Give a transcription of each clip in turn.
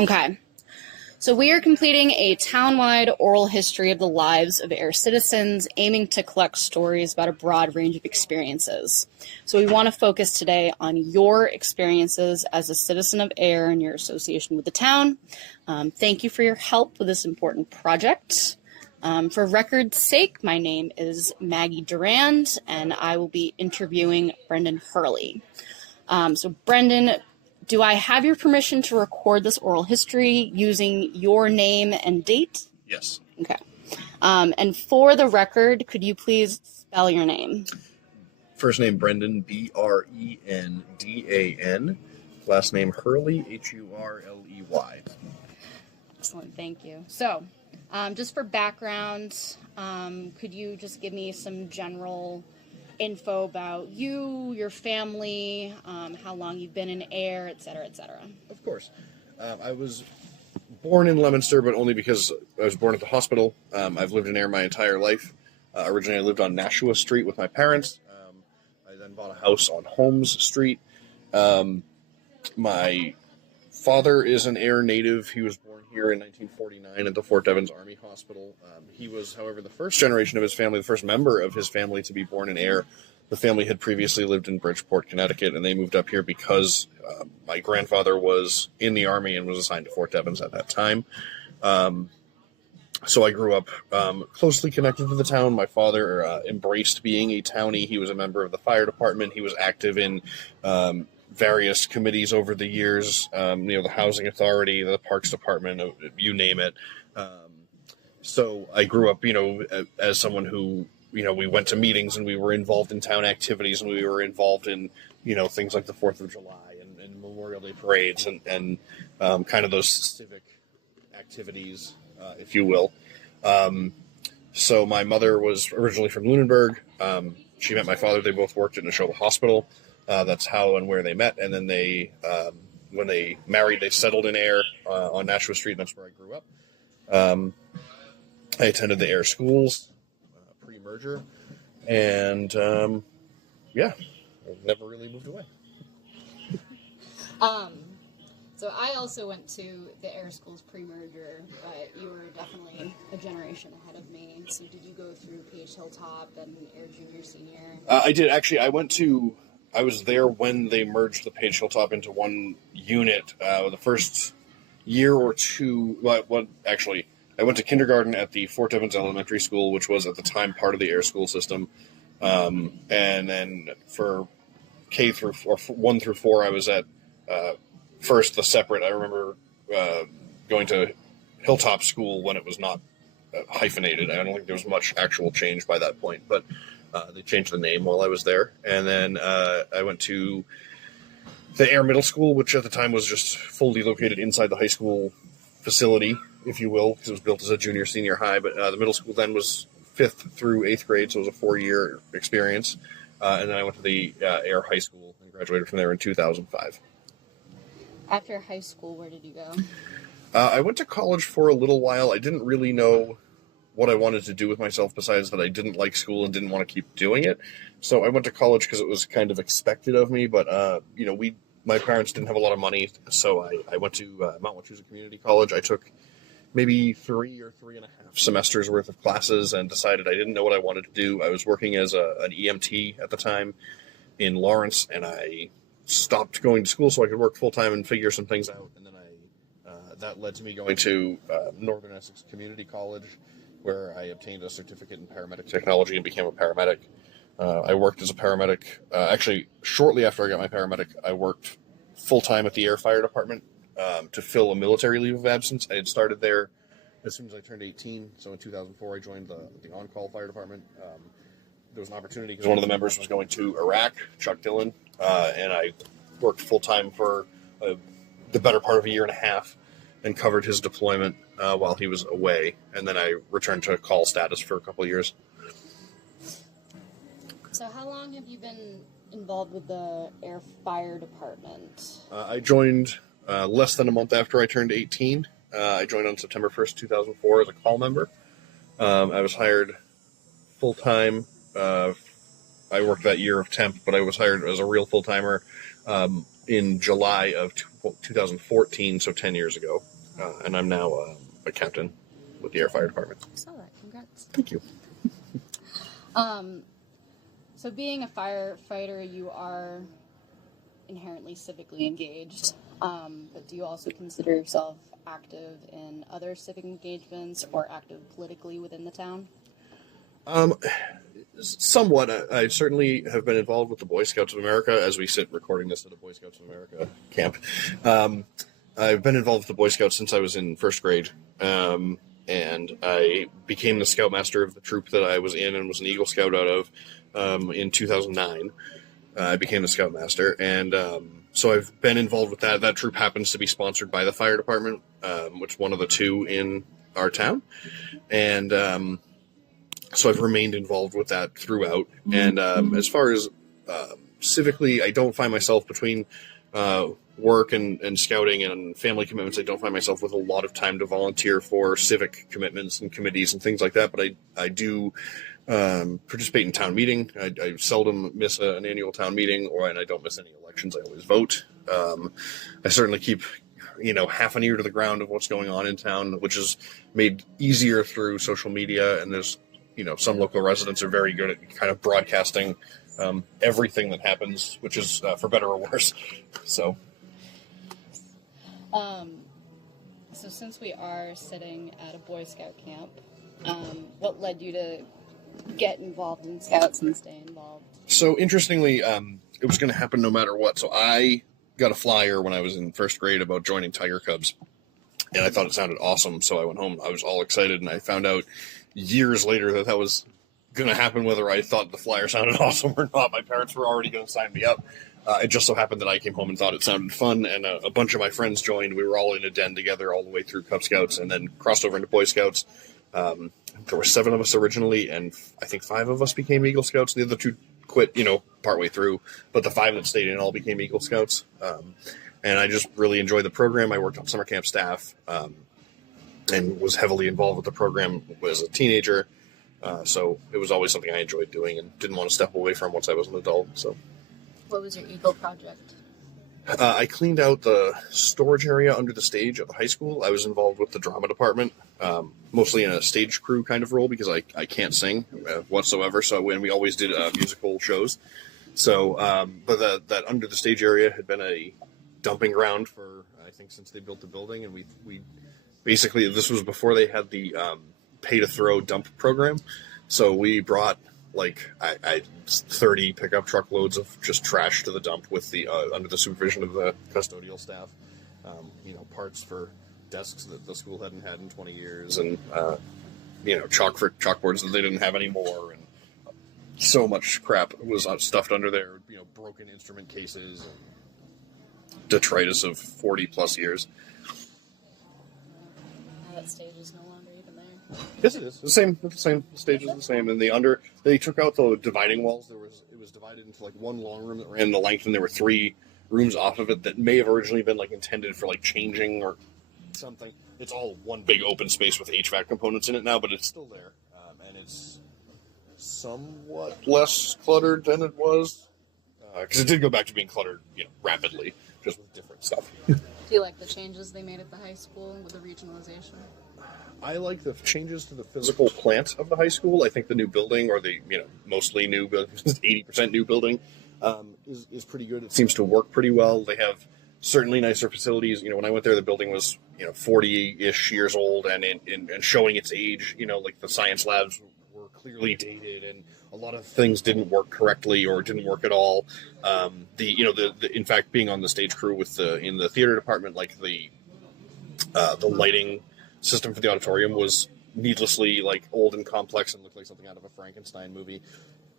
Okay. So we are completing a town-wide oral history of the lives of Ayer citizens, aiming to collect stories about a broad range of experiences. So we want to focus today on your experiences as a citizen of Ayer and your association with the town. Thank you for your help with this important project. For record's sake, my name is Maggie Durand, and I will be interviewing Brendan Hurley. So Brendan, do I have your permission to record this oral history using your name and date? Yes. Okay. And for the record, could you please spell your name? First name Brendan, Brendan. Last name Hurley, Hurley. Excellent, thank you. So, just for background, could you just give me some general info about you, your family, how long you've been in Ayer, et cetera, et cetera? Of course. I was born in Leominster, but only because I was born at the hospital. I've lived in Ayer my entire life. Originally, I lived on Nashua Street with my parents. I then bought a house on Holmes Street. My father is an Ayer native. He was born here in 1949 at the Fort Devens Army Hospital. He was, however, the first generation of his family, the first member of his family to be born in Ayer. The family had previously lived in Bridgeport, Connecticut, and they moved up here because my grandfather was in the Army and was assigned to Fort Devens at that time. So I grew up closely connected to the town. My father embraced being a townie. He was a member of the fire department. He was active in various committees over the years, the Housing Authority, the Parks Department, you name it. So I grew up, as someone who, we went to meetings and we were involved in town activities and we were involved in, things like the 4th of July and Memorial Day parades and kind of those civic activities, if you will. So my mother was originally from Lunenburg. She met my father. They both worked in Neshoba Hospital. That's how and where they met. And then when they married, they settled in Ayer on Nashua Street, and that's where I grew up. I attended the Ayer schools pre-merger, and I've never really moved away. So I also went to the Ayer schools pre-merger, but you were definitely a generation ahead of me. So did you go through Page Hilltop and Ayer Junior, Senior? I did, actually. I was there when they merged the Page Hilltop into one unit. The first year or two, I went to kindergarten at the Fort Devens Elementary School, which was at the time part of the Ayer school system. And then for K through 1 through 4, I was at first the separate. I remember going to Hilltop School when it was not hyphenated. I don't think there was much actual change by that point, but they changed the name while I was there. And then I went to the Ayer Middle School, which at the time was just fully located inside the high school facility, if you will, because it was built as a junior, senior high. But the middle school then was 5th through 8th grade, so it was a 4-year experience. And then I went to the Ayer High School and graduated from there in 2005. After high school, where did you go? I went to college for a little while. I didn't really know what I wanted to do with myself besides that I didn't like school and didn't want to keep doing it. So I went to college because it was kind of expected of me, but, my parents didn't have a lot of money, so I went to Mount Wachusett Community College. I took maybe 3 or 3.5 semesters worth of classes and decided I didn't know what I wanted to do. I was working as an EMT at the time in Lawrence, and I stopped going to school so I could work full-time and figure some things out. And then that led to me going to Northern Essex Community College, where I obtained a certificate in paramedic technology and became a paramedic. I worked as a paramedic. Actually, shortly after I got my paramedic, I worked full-time at the Ayer Fire Department to fill a military leave of absence. I had started there as soon as I turned 18. So in 2004, I joined the on-call fire department. There was an opportunity because one of the members was going to Iraq, Chuck Dillon, and I worked full-time for the better part of 1.5 years and covered his deployment while he was away. And then I returned to call status for a couple of years. So how long have you been involved with the Ayer Fire Department? I joined less than a month after I turned 18. I joined on September 1st, 2004 as a call member. I was hired full-time. I worked that year of temp, but I was hired as a real full-timer in July of 2014, so 10 years ago. And I'm now a captain with the Ayer Fire Department. I saw that. Congrats. Thank you. So being a firefighter, you are inherently civically engaged, but do you also consider yourself active in other civic engagements or active politically within the town? Somewhat. I certainly have been involved with the Boy Scouts of America as we sit recording this at a Boy Scouts of America camp. I've been involved with the Boy Scouts since I was in first grade, and I became the Scoutmaster of the troop that I was in and was an Eagle Scout out of in 2009. I became the Scoutmaster, and so I've been involved with that. That troop happens to be sponsored by the fire department, which is one of the two in our town, and so I've remained involved with that throughout. And as far as civically, I don't find myself between work and scouting and family commitments. I don't find myself with a lot of time to volunteer for civic commitments and committees and things like that. But I do participate in town meeting. I seldom miss an annual town meeting, and I don't miss any elections. I always vote. I certainly keep half an ear to the ground of what's going on in town, which is made easier through social media. And there's some local residents are very good at kind of broadcasting everything that happens, which is for better or worse. So since we are sitting at a Boy Scout camp, what led you to get involved in Scouts and stay involved? So interestingly, it was going to happen no matter what. So I got a flyer when I was in first grade about joining Tiger Cubs, and I thought it sounded awesome. So I went home. I was all excited, and I found out years later that was going to happen, whether I thought the flyer sounded awesome or not. My parents were already going to sign me up. It just so happened that I came home and thought it sounded fun, and a bunch of my friends joined. We were all in a den together all the way through Cub Scouts, and then crossed over into Boy Scouts. There were 7 of us originally, and I think 5 of us became Eagle Scouts. The other 2 quit, partway through, but the 5 that stayed in all became Eagle Scouts. And I just really enjoyed the program. I worked on summer camp staff, and was heavily involved with the program as a teenager. So it was always something I enjoyed doing and didn't want to step away from once I was an adult. So, what was your Eagle project? I cleaned out the storage area under the stage at the high school. I was involved with the drama department, mostly in a stage crew kind of role because I can't sing whatsoever. So when we always did musical shows. So, but that under the stage area had been a dumping ground for, I think, since they built the building. And we basically, this was before they had the pay to throw dump program. So we brought 30 pickup truckloads of just trash to the dump with the under the supervision of the custodial staff. Parts for desks that the school hadn't had in 20 years, and chalkboards that they didn't have anymore, and so much crap was stuffed under there. Broken instrument cases, and detritus of 40 plus years. That stage is no longer even there. Yes, it is. The same stage is the same. And they took out the dividing walls. It was divided into one long room that ran the length, and there were 3 rooms off of it that may have originally been intended for changing or something. It's all one big open space with HVAC components in it now, but it's still there, and it's somewhat less cluttered than it was, because it did go back to being cluttered, rapidly, just with different stuff. Do you like the changes they made at the high school with the regionalization? I like the changes to the physical plant of the high school. I think the new building, or the mostly new, 80% new building, is pretty good. It seems to work pretty well. They have certainly nicer facilities. When I went there, the building was 40-ish years old and showing its age. The science labs were clearly dated, and a lot of things didn't work correctly or didn't work at all. In fact, being on the stage crew in the theater department, the lighting system for the auditorium was needlessly old and complex and looked like something out of a Frankenstein movie.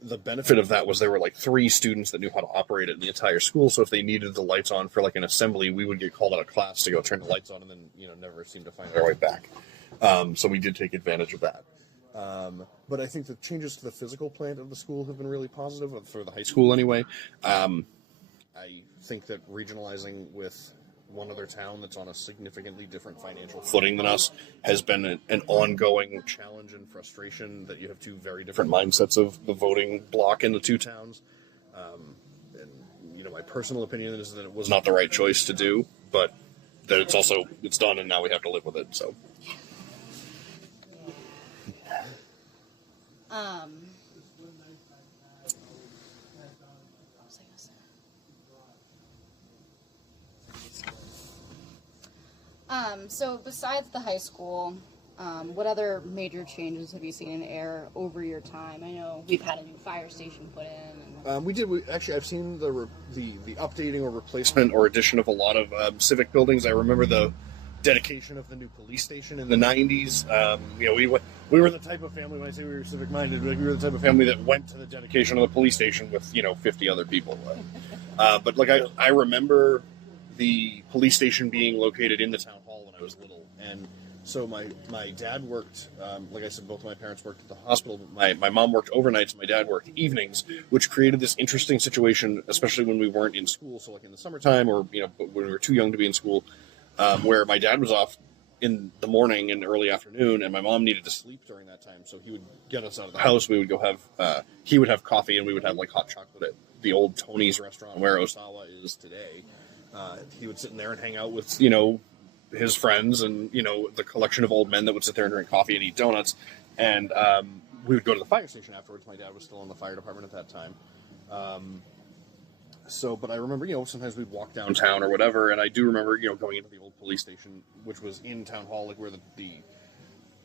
The benefit of that was there were 3 students that knew how to operate it in the entire school. So if they needed the lights on for an assembly, we would get called out of class to go turn the lights on, and then never seemed to find our way back. So we did take advantage of that. But I think the changes to the physical plant of the school have been really positive, for the high school anyway. I think that regionalizing with one other town that's on a significantly different financial footing than us has been an ongoing challenge and frustration, that you have 2 very different mindsets of the voting block in the 2 towns. And my personal opinion is that it was not the right choice to do, but that it's done, and now we have to live with it. So. So besides the high school, what other major changes have you seen in Ayer over your time? I know we've had a new fire station put in. I've seen the updating or replacement or addition of a lot of civic buildings. I remember the dedication of the new police station in the 90s. We were the type of family, when I say we were civic minded, we were the type of family that went to the dedication of the police station with 50 other people. But I remember the police station being located in the town hall when I was little, and so my dad worked, like I said, both of my parents worked at the hospital. My mom worked overnights, and my dad worked evenings, which created this interesting situation, especially when we weren't in school. So like in the summertime, or when we were too young to be in school, where my dad was off in the morning and early afternoon, and my mom needed to sleep during that time. So he would get us out of the house. We would go he would have coffee, and we would have like hot chocolate at the old Tony's restaurant where Osawa is today. He would sit in there and hang out with, his friends and, the collection of old men that would sit there and drink coffee and eat donuts. And we would go to the fire station afterwards. My dad was still in the fire department at that time. But I remember, sometimes we'd walk downtown or whatever. And I do remember, going into the old police station, which was in town hall, like where the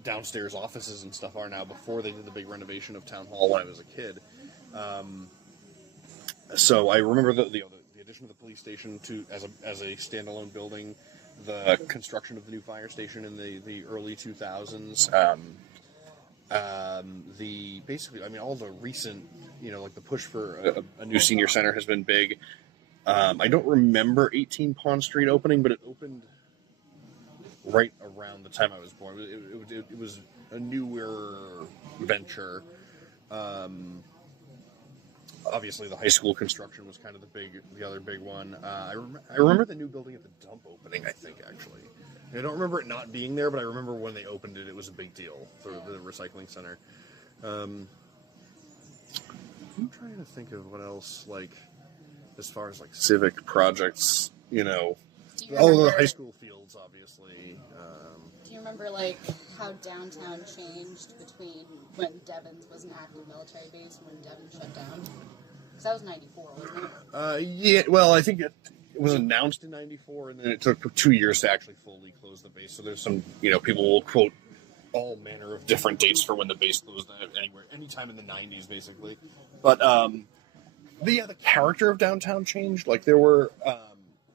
downstairs offices and stuff are now, before they did the big renovation of town hall when I was a kid. So I remember the addition of the police station as a standalone building, the construction of the new fire station in the early 2000s, all the recent, like the push for a new senior center has been big. I don't remember 18 Pond Street opening, but it opened right around the time I was born. It was a newer venture. Obviously, the high school construction was kind of the other big one. I remember the new building at the dump opening, I think, actually. I don't remember it not being there, but I remember when they opened it, it was a big deal for the recycling center. I'm trying to think of what else, as far as, civic projects, all the high school fields, obviously. Do you remember, how downtown changed between when Devon's was an active military base and when Devon shut down? Because that was 94, wasn't it? Yeah, well, I think it was announced in 94, and then it took 2 years to actually fully close the base. So there's some, people will quote all manner of different dates for when the base closed anytime in the 90s, basically. But, the character of downtown changed. There were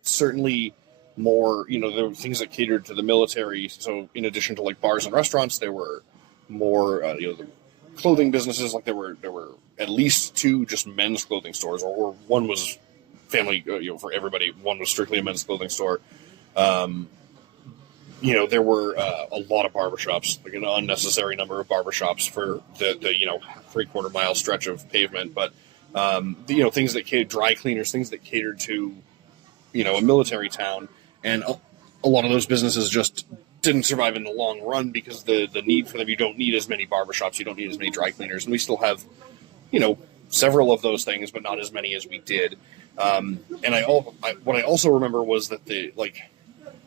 certainly more, there were things that catered to the military. So in addition to bars and restaurants, there were more, the clothing businesses. There were at least 2 just men's clothing stores, or one was family, for everybody. One was strictly a men's clothing store. There were a lot of barbershops, an unnecessary number of barbershops for the 3/4 mile stretch of pavement. But, things that catered, dry cleaners, things that catered to, a military town. And a lot of those businesses just didn't survive in the long run because the need for them, you don't need as many barbershops, you don't need as many dry cleaners. And we still have, several of those things, but not as many as we did. What I also remember was that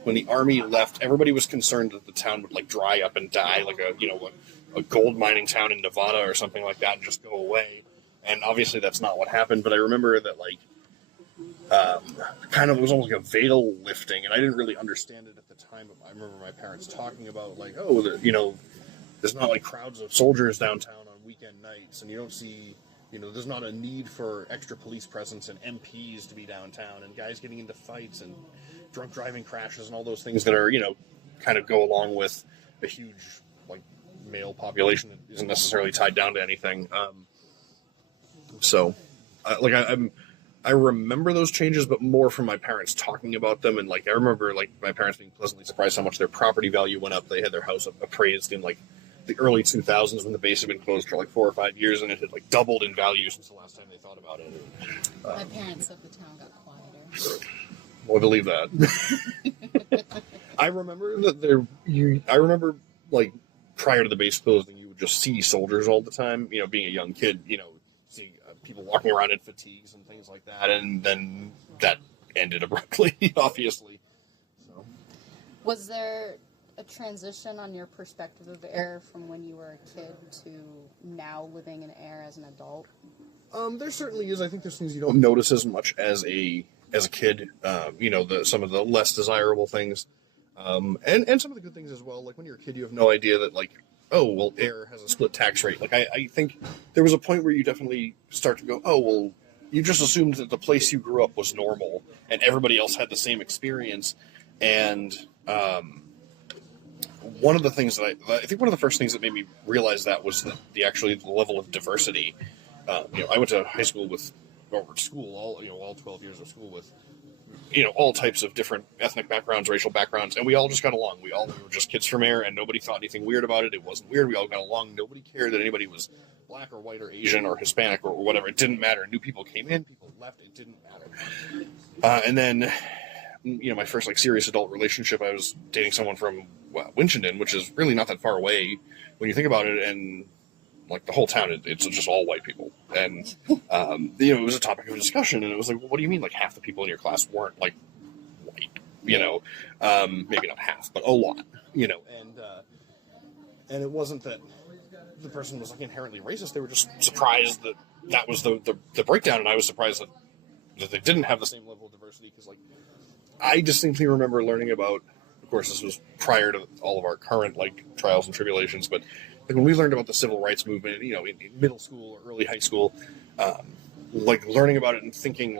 when the Army left, everybody was concerned that the town would dry up and die, a gold mining town in Nevada or something like that, and just go away. And obviously that's not what happened. But I remember that it was almost like a veil lifting, and I didn't really understand it at the time. But I remember my parents talking about there's not crowds of soldiers downtown on weekend nights, and you don't see. There's not a need for extra police presence and MPs to be downtown, and guys getting into fights and drunk driving crashes and all those things that are, kind of go along with a huge, male population that isn't necessarily tied down to anything. I remember those changes, but more from my parents talking about them, and I remember my parents being pleasantly surprised how much their property value went up. They had their house appraised in the early 2000s when the base had been closed for 4 or 5 years, and it had doubled in value since the last time they thought about it. My parents said the town got quieter. Well, I believe that. I remember prior to the base closing, you would just see soldiers all the time. Being a young kid, seeing people walking around in fatigues and things like that, and then that ended abruptly, obviously. Was there a transition on your perspective of Ayer from when you were a kid to now living in Ayer as an adult? There certainly is. I think there's things you don't notice as much as a kid. Some of the less desirable things, and some of the good things as well. Like when you're a kid, you have no idea that oh well, Ayer has a split tax rate. I think there was a point where you definitely start to go, oh well, you just assumed that the place you grew up was normal and everybody else had the same experience. And one of the things that I think one of the first things that made me realize that was the level of diversity. I went to high school all 12 years of school with, all types of different ethnic backgrounds, racial backgrounds, and we all just got along. We were just kids from Ayer, and nobody thought anything weird about it. It wasn't weird. We all got along. Nobody cared that anybody was black or white or Asian or Hispanic or whatever. It didn't matter. New people came in, people left. It didn't matter. And then, my first serious adult relationship, I was dating someone from Winchendon, which is really not that far away when you think about it, and the whole town, it's just all white people. And, it was a topic of discussion, and it was what do you mean, half the people in your class weren't, white? Maybe not half, but a lot, and it wasn't that the person was, inherently racist. They were just surprised that was the breakdown, and I was surprised that they didn't have the same level of diversity, because, I distinctly remember learning about, of course, this was prior to all of our current, trials and tribulations, but when we learned about the civil rights movement, in middle school or early high school, learning about it and thinking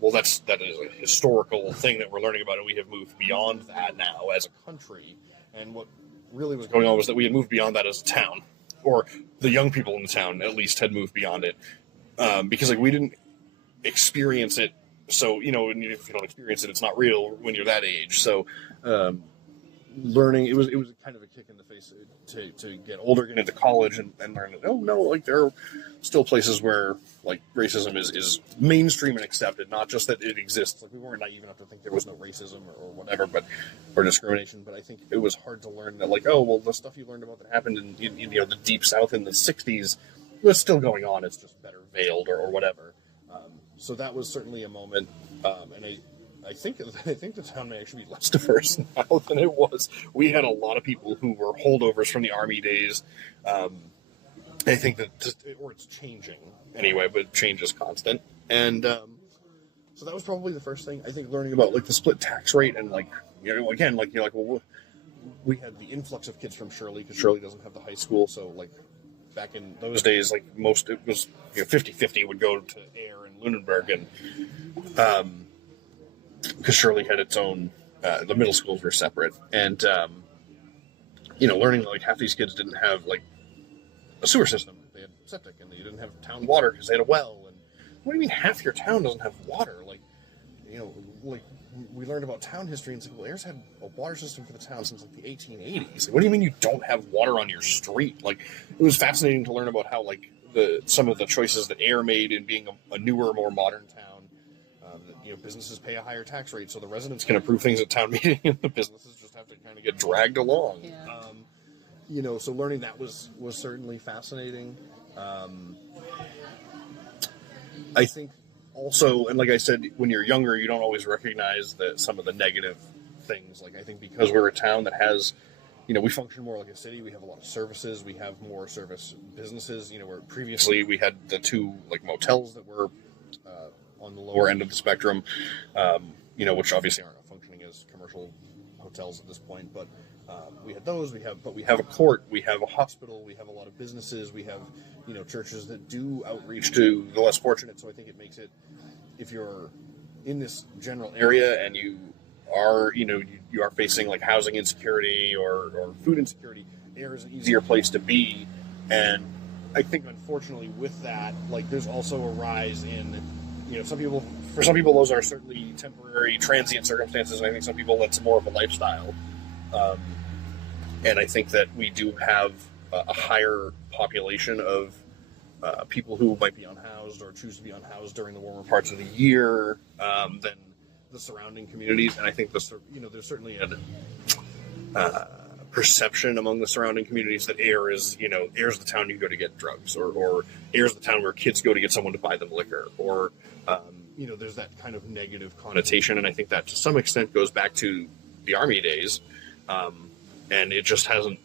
well, that is a historical thing that we're learning about, and we have moved beyond that now as a country. And what really was going on was that we had moved beyond that as a town, or the young people in the town at least had moved beyond it, because we didn't experience it. So if you don't experience it, it's not real when you're that age. So. Learning, it was kind of a kick in the face to get older, get into college, and learn that, oh no, there are still places where racism is mainstream and accepted, not just that it exists. We weren't naive enough to think there was no racism or whatever, or discrimination. But I think it was hard to learn that oh well, the stuff you learned about that happened in the Deep South in the '60s was still going on. It's just better veiled or whatever. So that was certainly a moment, and I think the town may actually be less diverse now than it was. We had a lot of people who were holdovers from the Army days. I think that it's changing anyway, but change is constant. And so that was probably the first thing. I think learning about the split tax rate and well, we had the influx of kids from Hurley, because Hurley doesn't have the high school. So back in those days, most, it was 50-50 would go to Ayer and Lunenburg, and because Hurley had its own, the middle schools were separate, and learning half these kids didn't have a sewer system. They had septic, and they didn't have town water because they had a well. And what do you mean half your town doesn't have water? We learned about town history and said, well, Ayer's had a water system for the town since the 1880s. What do you mean you don't have water on your street? It was fascinating to learn about how some of the choices that Ayer made in being a newer, more modern town. Businesses pay a higher tax rate, so the residents can approve things at town meeting, and the businesses just have to kind of get dragged along. Yeah. So learning that was certainly fascinating. I think also, and like I said, when you're younger, you don't always recognize some of the negative things. I think because we're a town that has, we function more like a city. We have a lot of services. We have more service businesses. Where previously we had the two motels that were on the lower end of the spectrum, which obviously aren't functioning as commercial hotels at this point. But we had those. We have a court. We have a hospital. We have a lot of businesses. We have churches that do outreach to the less fortunate. So I think it makes it, if you're in this general area and you are you are facing housing insecurity or food insecurity, Ayer is an easier place to be. And I think unfortunately with that, there's also a rise in for some people, those are certainly temporary, transient circumstances, and I think some people that's more of a lifestyle. And I think that we do have a higher population of people who might be unhoused or choose to be unhoused during the warmer parts of the year than the surrounding communities. And I think there's certainly a perception among the surrounding communities that Ayer is, Ayer's the town you go to get drugs, or Ayer's the town where kids go to get someone to buy them liquor, or there's that kind of negative connotation. And I think that to some extent goes back to the Army days, and it just hasn't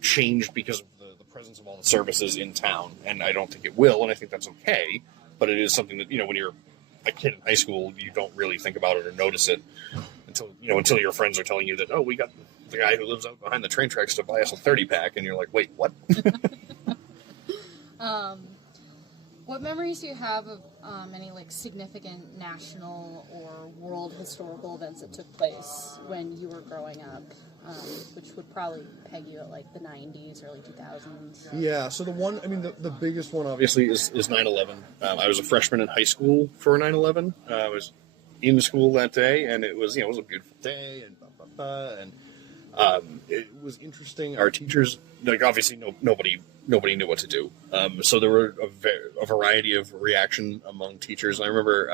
changed because of the presence of all the services in town, and I don't think it will, and I think that's okay, but it is something that, when you're a kid in high school, you don't really think about it or notice it until your friends are telling you that, oh, we got the guy who lives out behind the train tracks to buy us a 30-pack, and you're like, wait, what? What memories do you have of any significant national or world historical events that took place when you were growing up, which would probably peg you at the 90s, early 2000s? Yeah, so the biggest one obviously is 9/11. I was a freshman in high school for 9/11. I was in school that day, and it was a beautiful day, and it was interesting. Our teachers, obviously nobody knew what to do. So there were a variety of reaction among teachers. And I remember,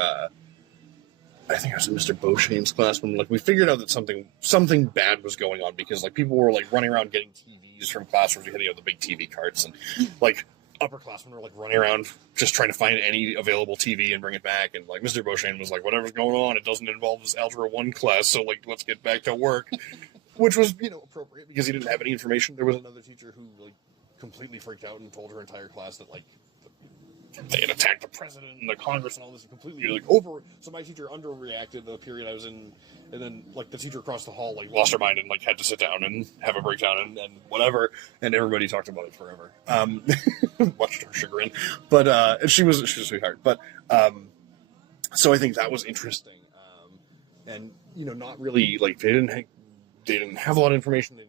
I think I was in Mr. Beauchene's class when we figured out that something bad was going on, because people were running around getting TVs from classrooms. We had the big TV carts, and upperclassmen were running around just trying to find any available TV and bring it back. And Mr. Beauchene was whatever's going on, it doesn't involve this Algebra 1 class, so let's get back to work. Which was, appropriate because he didn't have any information. There was another teacher who completely freaked out and told her entire class that they had attacked the president and the Congress and all this, completely over. So my teacher underreacted the period I was in, and then the teacher across the hall lost her mind and had to sit down and have a breakdown and whatever, and everybody talked about it forever. Much to her chagrin, but and she was a sweetheart. But so I think that was interesting, and not really they didn't have a lot of information, and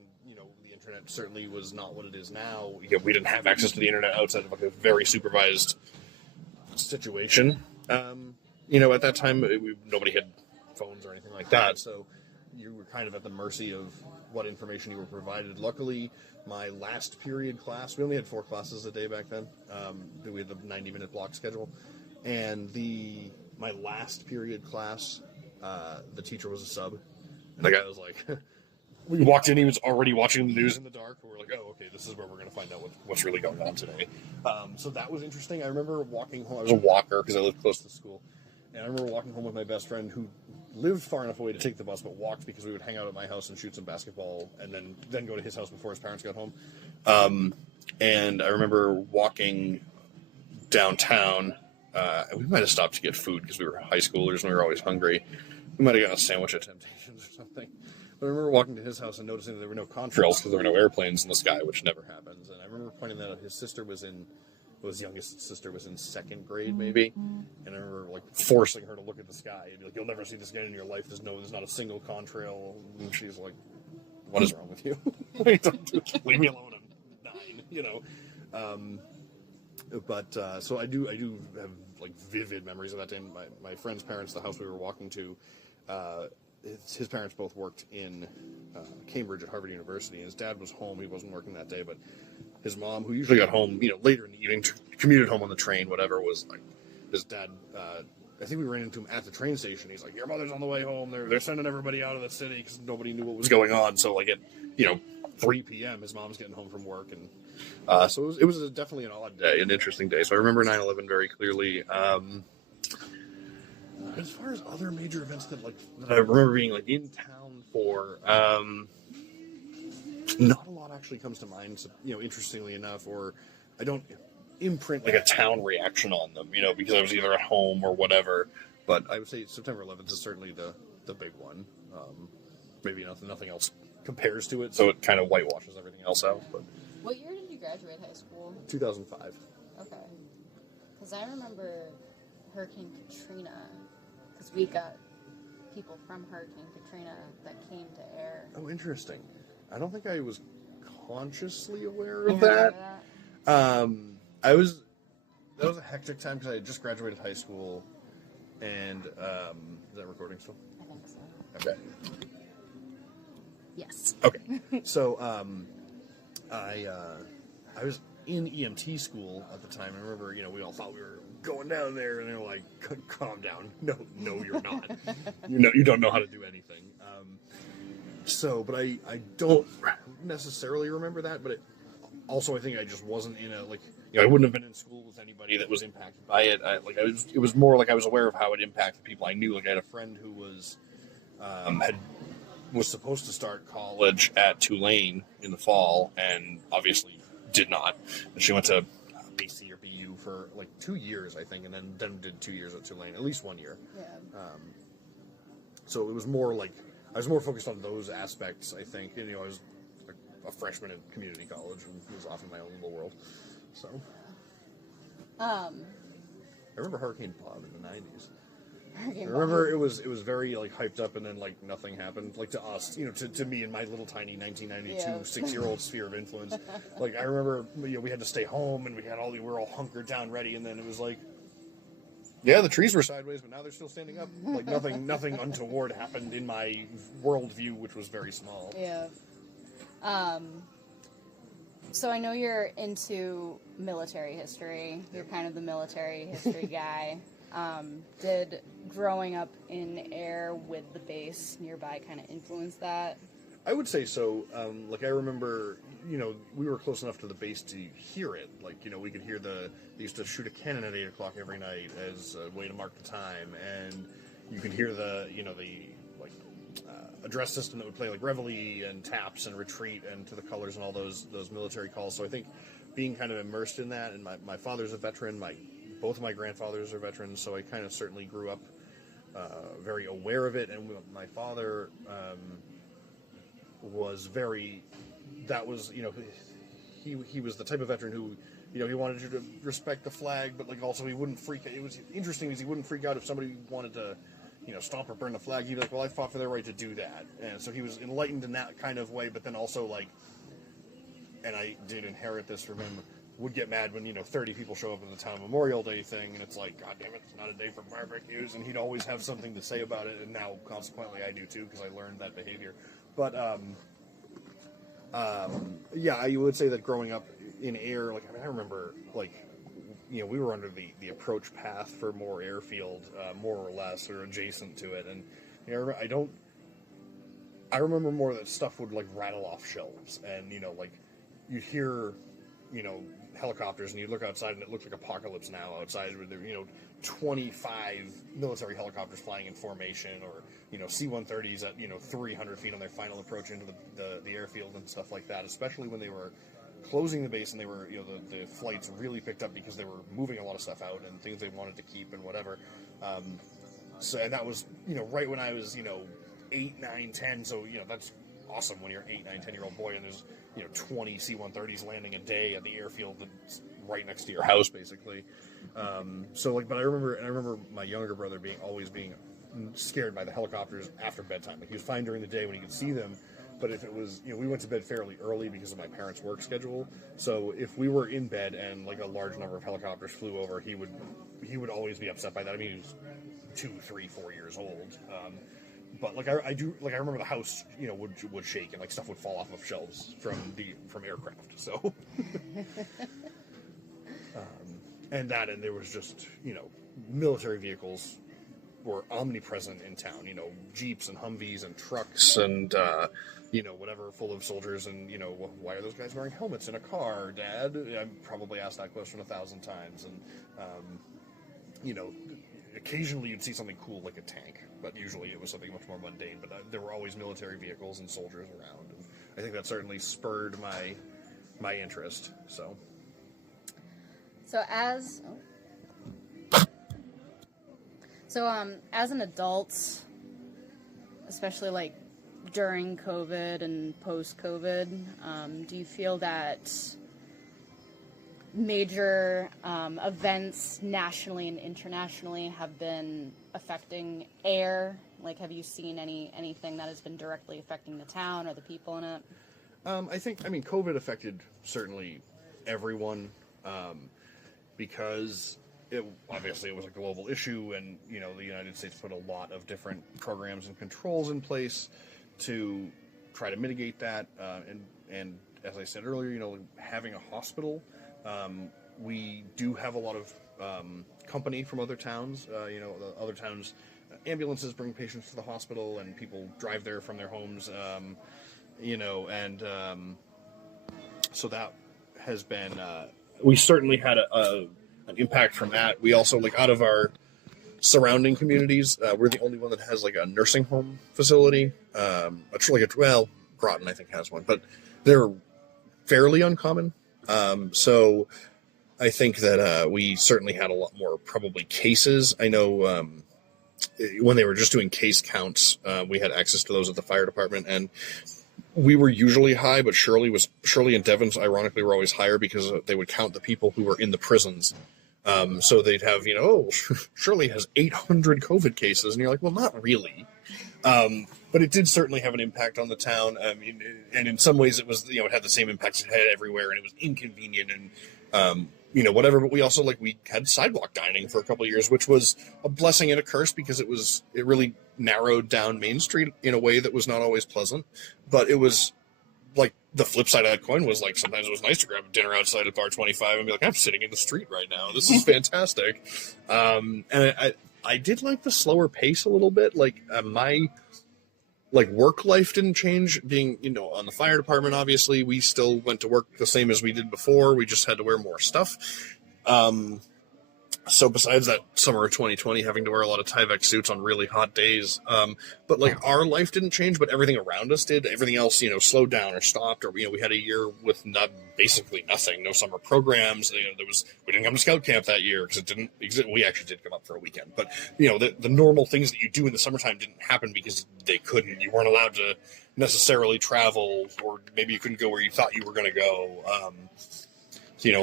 the internet certainly was not what it is now. We didn't have access to the internet outside of a very supervised situation. At that time, nobody had phones or anything like that, so you were kind of at the mercy of what information you were provided. Luckily, my last period class, we only had 4 classes a day back then. We had the 90-minute block schedule, and my last period class, the teacher was a sub, and the guy was we walked in, he was already watching the news in the dark. We're oh, okay, this is where we're going to find out what's really going on today. So that was interesting. I remember walking home. I was a walker because I lived close to the school. And I remember walking home with my best friend who lived far enough away to take the bus, but walked because we would hang out at my house and shoot some basketball and then go to his house before his parents got home. And I remember walking downtown. We might have stopped to get food because we were high schoolers and we were always hungry. We might have gotten a sandwich at Temptations or something. But I remember walking to his house and noticing that there were no contrails because there were no airplanes in the sky, which never happens. And I remember pointing that out. His sister his youngest sister was in 2nd grade, maybe. And I remember forcing her to look at the sky and be you'll never see this again in your life. There's not a single contrail. And she's like, what is wrong with you? Leave me alone. I'm 9, But so I do have vivid memories of that day. My friend's parents, the house we were walking to, his parents both worked in Cambridge at Harvard University, and his dad was home. He wasn't working that day, but his mom, who usually got home, later in the evening, commuted home on the train, whatever, was his dad. I think we ran into him at the train station. He's like, "Your mother's on the way home. They're sending everybody out of the city because nobody knew what was going on." So at 3 p.m., his mom's getting home from work, and so it was definitely an odd day, an interesting day. So I remember 9/11 very clearly. As far as other major events that I remember being in town for, not a lot actually comes to mind. So, interestingly enough, or I don't imprint a town reaction on them, because I was either at home or whatever. But I would say September 11th is certainly the big one. Maybe nothing else compares to it, so it kind of whitewashes everything else out. But what year did you graduate high school? 2005. Okay, because I remember Hurricane Katrina. Because we got people from Hurricane Katrina that came to Ayer. Oh, interesting. I don't think I was consciously aware of that. That was a hectic time because I had just graduated high school, and is that recording still? I think so. Okay. Yes. Okay. So I was in EMT school at the time. I remember, we all thought we were going down there, and they were like, calm down. No, you're not. You don't know how to do anything. But I don't necessarily remember that, but also I think I just wasn't in I wouldn't have been in school with anybody that was impacted by it. It was more I was aware of how it impacted people I knew. I had a friend who was, had was supposed to start college at Tulane in the fall, and obviously did not. And she went to BC or BU for like 2 years, I think, and then did 2 years at Tulane, at least 1 year. Yeah. So it was more like I was more focused on those aspects, I think. And, I was like a freshman in community college and was off in my own little world. So I remember Hurricane Bob in the 90s. I remember it was very like hyped up, and then like nothing happened. Like to us, to me in my little tiny 1992 6-year-old sphere of influence. Like I remember, we had to stay home, and we were all hunkered down, ready, and then it was like, yeah, the trees were sideways, but now they're still standing up. Like nothing untoward happened in my worldview, which was very small. Yeah. So I know you're into military history. You're kind of the military history guy. Did growing up in Ayer with the base nearby kind of influence that? I would say so. Like I remember, we were close enough to the base to hear it. Like, we could hear they used to shoot a cannon at 8 o'clock every night as a way to mark the time, and you could hear the address system that would play like reveille and taps and retreat and to the colors and all those military calls. So I think being kind of immersed in that, and my father's a veteran, both of my grandfathers are veterans, so I kind of certainly grew up very aware of it. And my father was very, he was the type of veteran who, he wanted you to respect the flag, but like also he wouldn't freak out. It was interesting because he wouldn't freak out if somebody wanted to, stomp or burn the flag. He'd be like, well, I fought for their right to do that. And so he was enlightened in that kind of way, but then also like, and I did inherit this from him, would get mad when 30 people show up at the town Memorial Day thing, and it's like, God damn it, it's not a day for barbecues, and he'd always have something to say about it, and now consequently I do too because I learned that behavior. But yeah, I would say that growing up in Ayer, like I remember like we were under the approach path for Moore Airfield, more or less, or adjacent to it, and I remember more that stuff would like rattle off shelves, and like you'd hear helicopters, and you look outside and it looked like Apocalypse Now outside with 25 military helicopters flying in formation, or C-130s at 300 feet on their final approach into the airfield and stuff like that, especially when they were closing the base and they were the flights really picked up because they were moving a lot of stuff out and things they wanted to keep and whatever. So, and that was right when I was 8, 9, 10, so that's awesome when you're an 8, 9, 10-year-old boy and there's 20 C-130s landing a day at the airfield that's right next to your house, basically. So like, but I remember my younger brother always being scared by the helicopters after bedtime. Like he was fine during the day when he could see them, but if it was, we went to bed fairly early because of my parents' work schedule. So if we were in bed and like a large number of helicopters flew over, he would always be upset by that. I mean, he was 2, 3, 4 years old. But like I remember the house, would shake and like stuff would fall off of shelves from aircraft. So, and there was just military vehicles were omnipresent in town. Jeeps and Humvees and trucks and whatever, full of soldiers. And why are those guys wearing helmets in a car, Dad? I probably asked that question 1,000 times. And occasionally you'd see something cool like a tank, but usually it was something much more mundane. But there were always military vehicles and soldiers around, and I think that certainly spurred my interest. So as an adult, especially like during COVID and post-COVID, do you feel that major events nationally and internationally have been affecting Ayer? Like, have you seen anything that has been directly affecting the town or the people in it? COVID affected certainly everyone, because it was a global issue, and the United States put a lot of different programs and controls in place to try to mitigate that. And as I said earlier, having a hospital. We do have a lot of company from other towns. The other towns, ambulances bring patients to the hospital, and people drive there from their homes. So that has been. We certainly had an impact from that. We also, like, out of our surrounding communities, we're the only one that has like a nursing home facility Groton I think has one, but they're fairly uncommon. So I think that we certainly had a lot more probably cases. I know when they were just doing case counts, we had access to those at the fire department, and we were usually high, but Shirley and Devon's ironically were always higher because they would count the people who were in the prisons. So they'd have, Shirley has 800 COVID cases, and you're like, well, not really. But it did certainly have an impact on the town. I mean, and in some ways it was, it had the same impacts it had everywhere, and it was inconvenient and, whatever. But we also, we had sidewalk dining for a couple of years, which was a blessing and a curse because it really narrowed down Main Street in a way that was not always pleasant. But it was the flip side of that coin was sometimes it was nice to grab a dinner outside at Bar 25 and be like, I'm sitting in the street right now. This is fantastic. And I did like the slower pace a little bit. My work life didn't change. Being, on the fire department, obviously, we still went to work the same as we did before. We just had to wear more stuff. So besides that summer of 2020, having to wear a lot of Tyvek suits on really hot days, but our life didn't change, but everything around us did. Everything else, slowed down or stopped, or we had a year with basically nothing, no summer programs. We didn't come to scout camp that year because it didn't exist. We actually did come up for a weekend, but the normal things that you do in the summertime didn't happen because they couldn't. You weren't allowed to necessarily travel, or maybe you couldn't go where you thought you were going to go. A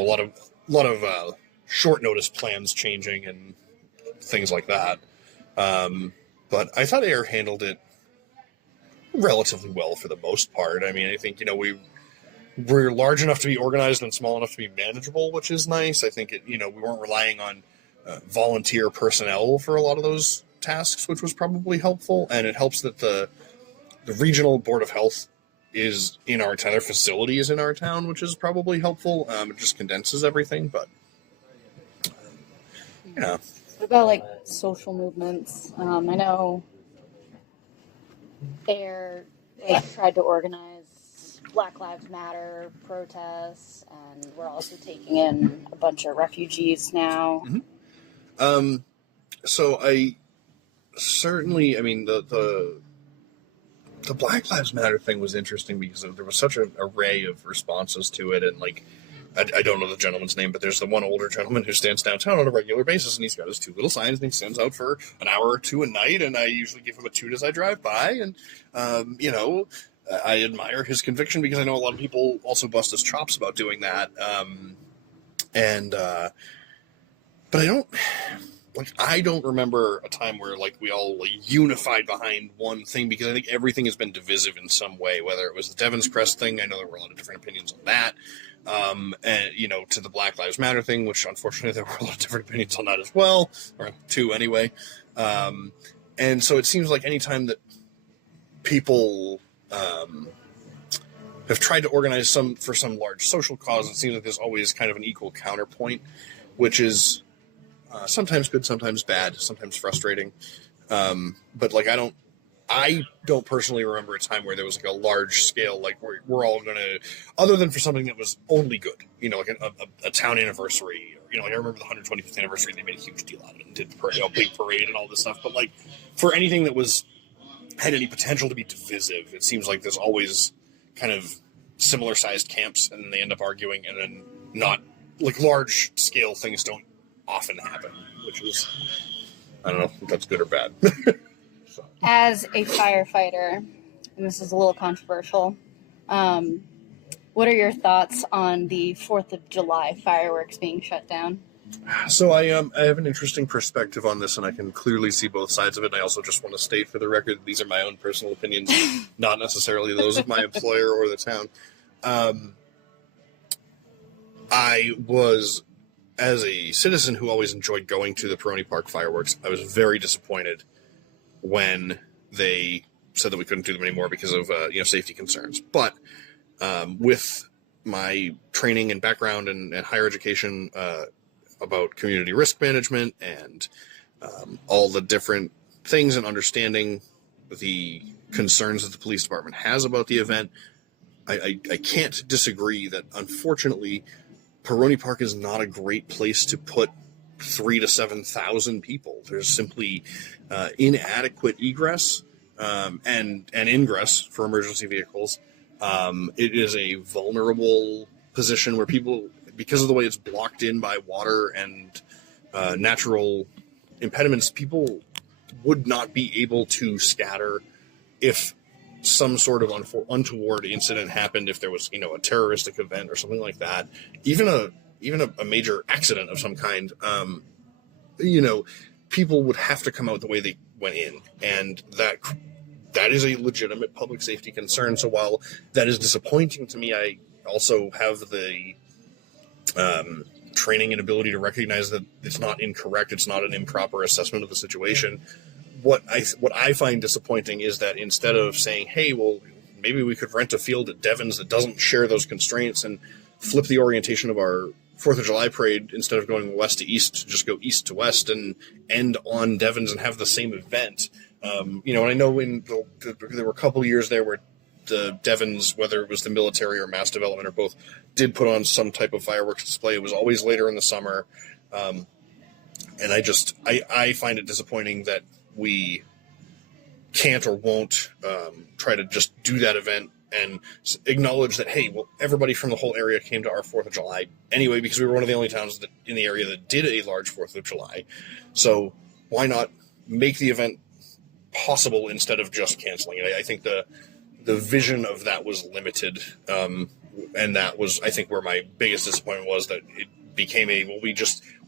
lot of short notice plans changing and things like that. But I thought Ayer handled it relatively well for the most part. I mean, I think, we're large enough to be organized and small enough to be manageable, which is nice. I think we weren't relying on volunteer personnel for a lot of those tasks, which was probably helpful. And it helps that the regional board of health is in our town. Their facility is in our town, which is probably helpful. It just condenses everything, but yeah. What about social movements? I know Ayer tried to organize Black Lives Matter protests, and we're also taking in a bunch of refugees now. Mm-hmm. So I certainly, the Black Lives Matter thing was interesting because there was such an array of responses to it, and I don't know the gentleman's name, but there's the one older gentleman who stands downtown on a regular basis, and he's got his two little signs, and he stands out for an hour or two a night, and I usually give him a toot as I drive by, and, I admire his conviction because I know a lot of people also bust his chops about doing that, but I don't remember a time where we all unified behind one thing, because I think everything has been divisive in some way, whether it was the Devon's Crest thing. I know there were a lot of different opinions on that. And, to the Black Lives Matter thing, which unfortunately there were a lot of different opinions on that as well, or two anyway. And so it seems like anytime that people have tried to organize for some large social cause, it seems like there's always kind of an equal counterpoint, which is sometimes good, sometimes bad, sometimes frustrating. But I don't personally remember a time where there was a large scale, we're all going to, other than for something that was only good, a town anniversary, or, I remember the 125th anniversary, they made a huge deal out of it and did a big parade and all this stuff. But for anything that had any potential to be divisive, it seems like there's always kind of similar sized camps, and then they end up arguing, and then not large scale things don't often happen, which is, I don't know if that's good or bad. As a firefighter, and this is a little controversial, what are your thoughts on the 4th of July fireworks being shut down? So I have an interesting perspective on this, and I can clearly see both sides of it. And I also just want to state for the record that these are my own personal opinions, not necessarily those of my employer or the town. I was, as a citizen who always enjoyed going to the Peroni Park fireworks, I was very disappointed when they said that we couldn't do them anymore because of safety concerns. But with my training and background and higher education about community risk management and all the different things, and understanding the concerns that the police department has about the event, I can't disagree that unfortunately Peroni Park is not a great place to put 3,000 to 7,000 people. There's simply inadequate egress. and ingress for emergency vehicles. It is a vulnerable position where people, because of the way it's blocked in by water and natural impediments, people would not be able to scatter if some sort of untoward incident happened, if there was, a terroristic event or something like that, even a major accident of some kind. People would have to come out the way they went in, and that is a legitimate public safety concern. So while that is disappointing to me, I also have the training and ability to recognize that it's not incorrect. It's not an improper assessment of the situation. What I find disappointing is that instead of saying, hey, well, maybe we could rent a field at Devon's that doesn't share those constraints and flip the orientation of our 4th of July parade, instead of going west to east, just go east to west and end on Devon's and have the same event. And I know there were a couple years there where the Devons, whether it was the military or mass development or both, did put on some type of fireworks display. It was always later in the summer. And I find it disappointing that we can't or won't try to just do that event and acknowledge that, hey, well, everybody from the whole area came to our 4th of July anyway, because we were one of the only towns in the area that did a large 4th of July. So why not make the event possible instead of just canceling it? I think the vision of that was limited, and that was, I think, where my biggest disappointment was, that it became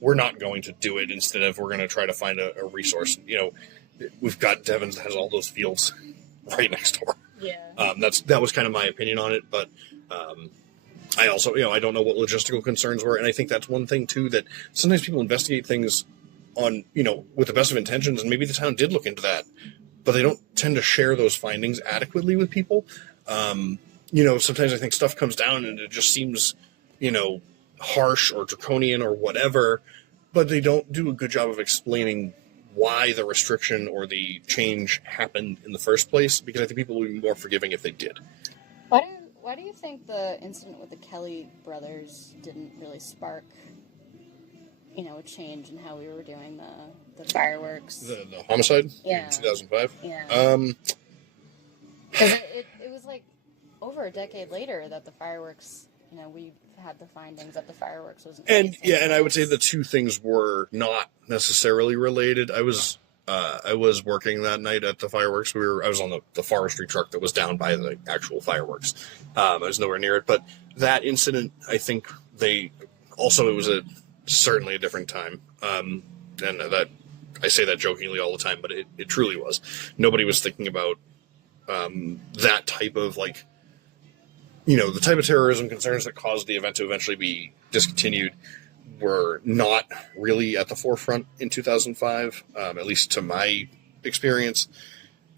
we're not going to do it, instead of we're going to try to find a resource. We've got Devon's that has all those fields right next door. Yeah. That was kind of my opinion on it, but I also, I don't know what logistical concerns were, and I think that's one thing too, that sometimes people investigate things on, with the best of intentions, and maybe the town did look into that, but they don't tend to share those findings adequately with people. Sometimes I think stuff comes down and it just seems, harsh or draconian or whatever, but they don't do a good job of explaining why the restriction or the change happened in the first place, because I think people would be more forgiving if they did. Why do you think the incident with the Kelly brothers didn't really spark, a change in how we were doing the fireworks? The homicide in 2005? Yeah. Because it was like over a decade later that the fireworks, we had the findings that the fireworks was and I would say the two things were not necessarily related. I was working that night at the fireworks. I was on the forestry truck that was down by the actual fireworks. I was nowhere near it, but that incident, I think it was certainly a different time. And that, I say that jokingly all the time, but it truly was. Nobody was thinking about that type of the type of terrorism concerns that caused the event to eventually be discontinued were not really at the forefront in 2005, at least to my experience.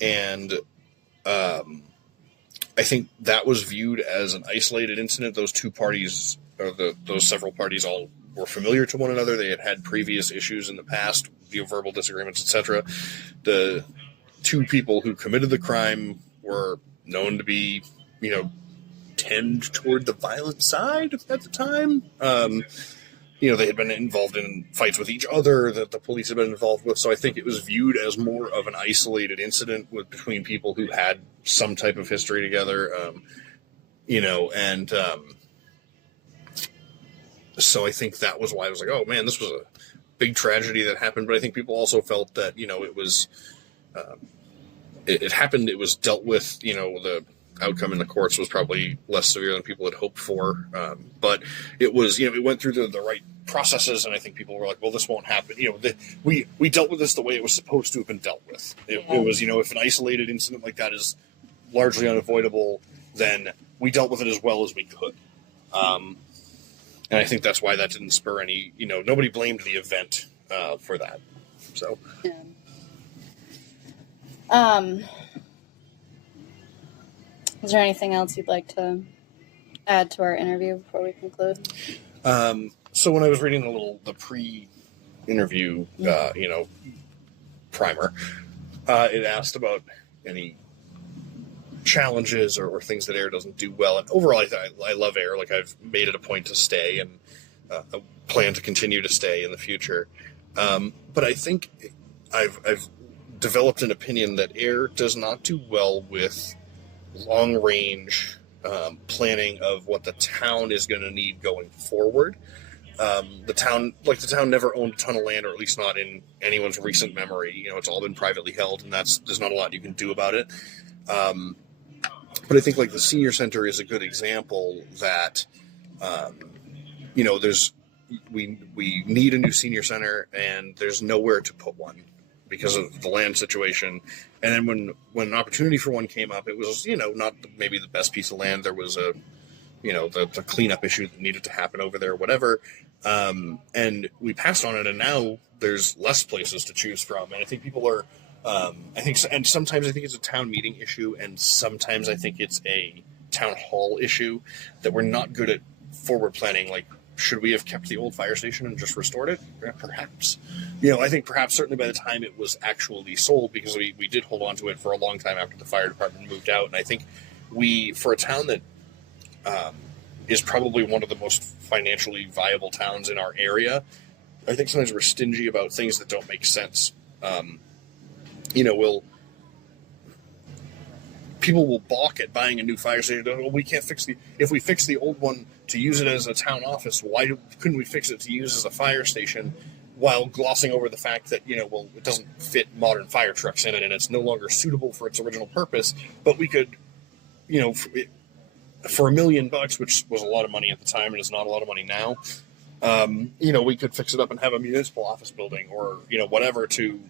And I think that was viewed as an isolated incident. Those two parties, or those several parties, all were familiar to one another. They had previous issues in the past, verbal disagreements, etc. The two people who committed the crime were known to be, tend toward the violent side at the time. They had been involved in fights with each other that the police had been involved with. So I think it was viewed as more of an isolated incident between people who had some type of history together, so I think that was why I was like, oh man, this was a big tragedy that happened. But I think people also felt that, it was, it happened, it was dealt with, the outcome in the courts was probably less severe than people had hoped for. But it was, it went through the right processes, and I think people were like, well, this won't happen. We dealt with this the way it was supposed to have been dealt with. It was, if an isolated incident like that is largely unavoidable, then we dealt with it as well as we could. And I think that's why that didn't spur any, nobody blamed the event for that. So. Yeah. Is there anything else you'd like to add to our interview before we conclude? So when I was reading the pre-interview, primer, it asked about any challenges or things that Ayer doesn't do well. And overall, I love Ayer. I've made it a point to stay, and I plan to continue to stay in the future. But I think I've developed an opinion that Ayer does not do well with long-range planning of what the town is going to need going forward. The town never owned a ton of land, or at least not in anyone's recent memory. It's all been privately held, and there's not a lot you can do about it. But I think the senior center is a good example that, we need a new senior center, and there's nowhere to put one because of the land situation. And then when an opportunity for one came up, it was, not maybe the best piece of land. There was the cleanup issue that needed to happen over there, whatever. And we passed on it, and now there's less places to choose from. And I think people are, and sometimes I think it's a town meeting issue, and sometimes I think it's a town hall issue that we're not good at forward planning. Should we have kept the old fire station and just restored it? Perhaps. I think perhaps certainly by the time it was actually sold, because we did hold on to it for a long time after the fire department moved out. And I think for a town that is probably one of the most financially viable towns in our area, I think sometimes we're stingy about things that don't make sense. People will balk at buying a new fire station. Well, we can't if we fix the old one to use it as a town office, why couldn't we fix it to use as a fire station, while glossing over the fact that, it doesn't fit modern fire trucks in it, and it's no longer suitable for its original purpose. But we could, for $1 million, which was a lot of money at the time and is not a lot of money now, we could fix it up and have a municipal office building, or, whatever, to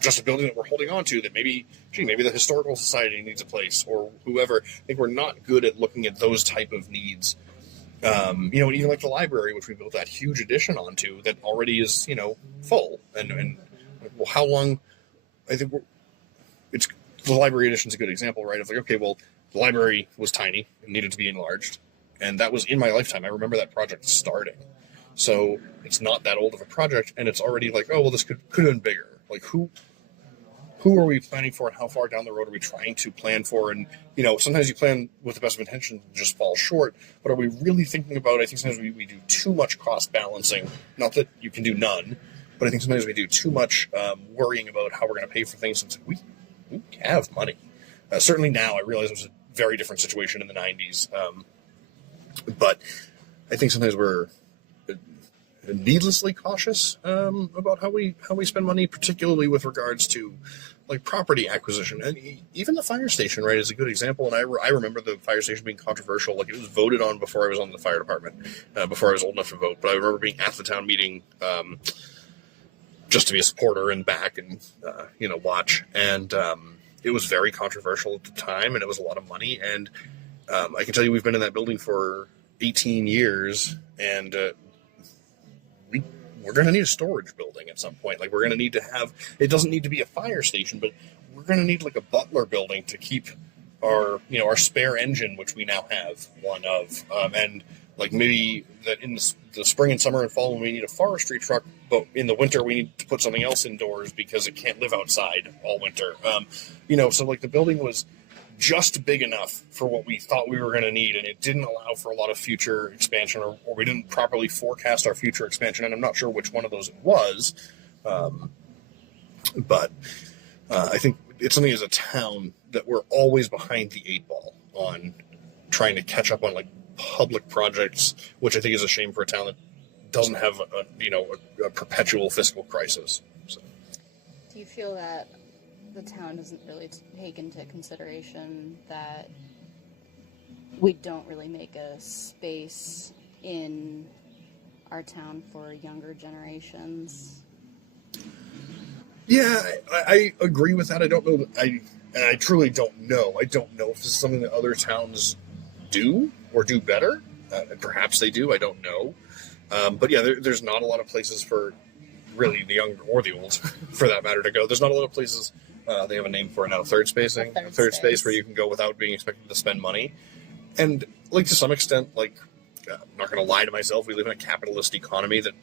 just a building that we're holding on to that maybe the historical society needs a place, or whoever. I think we're not good at looking at those type of needs. And even the library, which we built that huge addition onto, that already is, full. And well, how long? I think the library addition is a good example, right? Of okay, well, the library was tiny and needed to be enlarged, and that was in my lifetime. I remember that project starting, so it's not that old of a project, and it's already this could have been bigger. Who are we planning for, and how far down the road are we trying to plan for? And, sometimes you plan with the best of intention and just fall short, but are we really thinking about, I think sometimes we do too much cost balancing. Not that you can do none, but I think sometimes we do too much worrying about how we're going to pay for things. And we have money. Certainly now, I realize it was a very different situation in the 90s. But I think sometimes we're needlessly cautious about how we spend money, particularly with regards to property acquisition. And even the fire station, right, is a good example. And I remember the fire station being controversial. It was voted on before I was on the fire department, before I was old enough to vote. But I remember being at the town meeting just to be a supporter and back and watch. And it was very controversial at the time, and it was a lot of money. And I can tell you, we've been in that building for 18 years, and we're going to need a storage building at some point. We're going to need to have, it doesn't need to be a fire station, but we're going to need a butler building to keep our spare engine, which we now have one of. And maybe that in the spring and summer and fall, we need a forestry truck, but in the winter we need to put something else indoors because it can't live outside all winter. So the building was just big enough for what we thought we were going to need, and it didn't allow for a lot of future expansion, or we didn't properly forecast our future expansion, and I'm not sure which one of those it was. But I think it's something as a town that we're always behind the 8 ball on trying to catch up on public projects, which I think is a shame for a town that doesn't have a perpetual fiscal crisis. So. Do you feel that the town doesn't really take into consideration that we don't really make a space in our town for younger generations? Yeah, I agree with that. I don't know. I truly don't know. I don't know if this is something that other towns do or do better. Perhaps they do. I don't know. But yeah, there's not a lot of places for really the young or the old, for that matter, to go. There's not a lot of places. They have a name for it now, third spacing. Third space where you can go without being expected to spend money. And to some extent, I'm not going to lie to myself, we live in a capitalist economy that,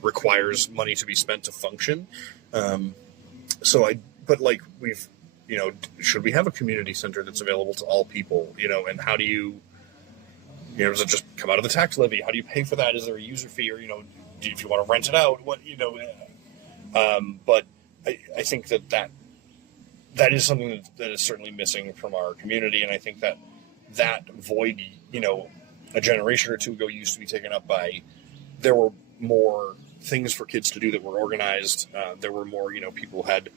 requires money to be spent to function. Should we have a community center that's available to all people, and how do you, does it just come out of the tax levy? How do you pay for that? Is there a user fee, or, if you want to rent it out, what, but I think that is something that is certainly missing from our community, and I think that void, a generation or two ago used to be taken up by, there were more things for kids to do that were organized. There were more, people had,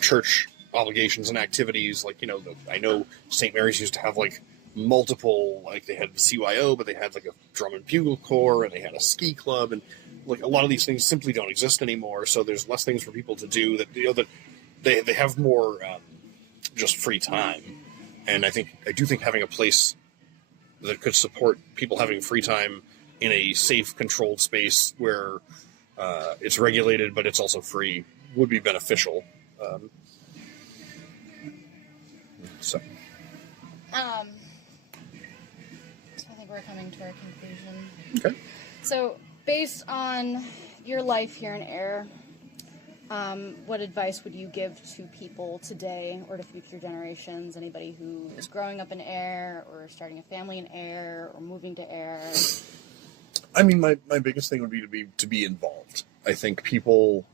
church obligations and activities. Like, I know St. Mary's used to have like multiple, like they had the CYO, but they had like a drum and bugle corps, and they had a ski club, and like a lot of these things simply don't exist anymore. So there's less things for people to do that, that they have more just free time. And I do think having a place that could support people having free time in a safe, controlled space where it's regulated but it's also free would be beneficial. So I think we're coming to our conclusion. okay. So, based on your life here in Ayer, what advice would you give to people today or to future generations? Anybody who is growing up in Ayer or starting a family in Ayer or moving to Ayer? I mean, my biggest thing would be to be involved. I think people,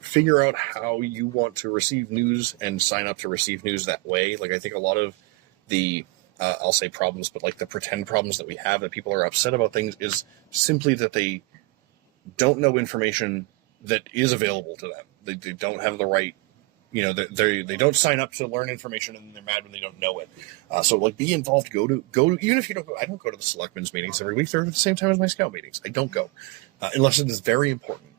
figure out how you want to receive news and sign up to receive news that way. Like, I think a lot of the, I'll say problems, but like the pretend problems that we have that people are upset about things is simply that they don't know information that is available to them. They don't have the right, they don't sign up to learn information, and they're mad when they don't know it. So like, be involved, go to, even if you don't go, I don't go to the selectmen's meetings every week. They're at the same time as my scout meetings. I don't go, unless it is very important.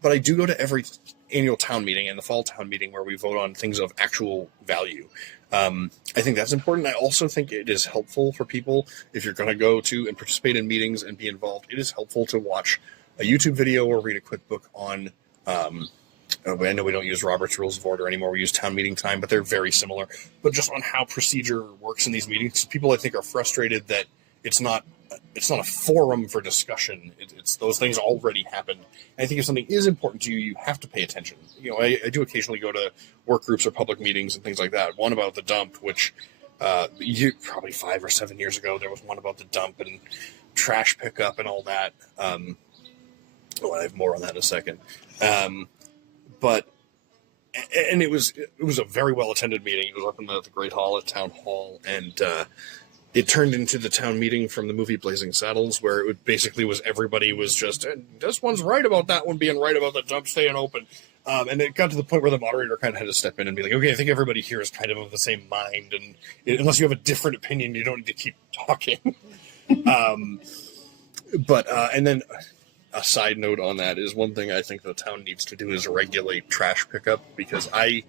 But I do go to every annual town meeting and the fall town meeting where we vote on things of actual value. I think that's important. I also think it is helpful for people, if you're going to go to and participate in meetings and be involved, it is helpful to watch a YouTube video or read a quick book on, I know we don't use Robert's Rules of Order anymore. We use town meeting time, but they're very similar. But just on how procedure works in these meetings, people I think are frustrated that it's not a forum for discussion. It's those things already happened. And I think if something is important to you, you have to pay attention. I do occasionally go to work groups or public meetings and things like that. One about the dump, which probably 5 or 7 years ago, there was one about the dump and trash pickup and all that. I have more on that in a second. But it was a very well attended meeting. It was up in the Great Hall at Town Hall, and it turned into the town meeting from the movie Blazing Saddles, where it basically was everybody was just, this one's right about that one being right about the dump staying open. And it got to the point where the moderator kind of had to step in and be like, okay, I think everybody here is kind of the same mind, and unless you have a different opinion, you don't need to keep talking. And then a side note on that is, one thing I think the town needs to do is regulate trash pickup, because I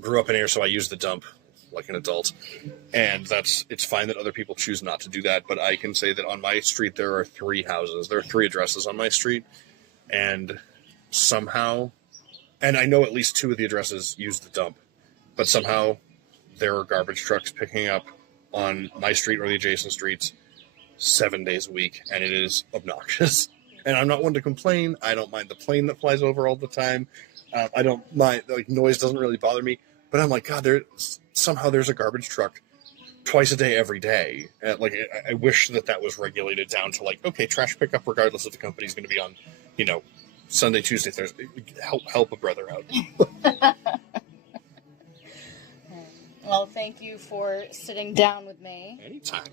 grew up in Ayer, so I use the dump like an adult, and it's fine that other people choose not to do that, but I can say that on my street there are 3 houses. There are 3 addresses on my street, and somehow, and I know at least 2 of the addresses use the dump, but somehow there are garbage trucks picking up on my street or the adjacent streets 7 days a week, and it is obnoxious. And I'm not one to complain. I don't mind the plane that flies over all the time. I don't mind, like, noise doesn't really bother me. But I'm like, God, somehow there's a garbage truck twice a day, every day. I wish that was regulated down to like, okay, trash pickup, regardless if the company's going to be on, Sunday, Tuesday, Thursday. Help a brother out. Well, thank you for sitting down with me. Anytime.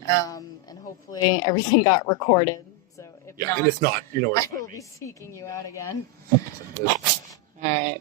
And hopefully everything got recorded. So if not, and if not, I will be seeking you out again. All right.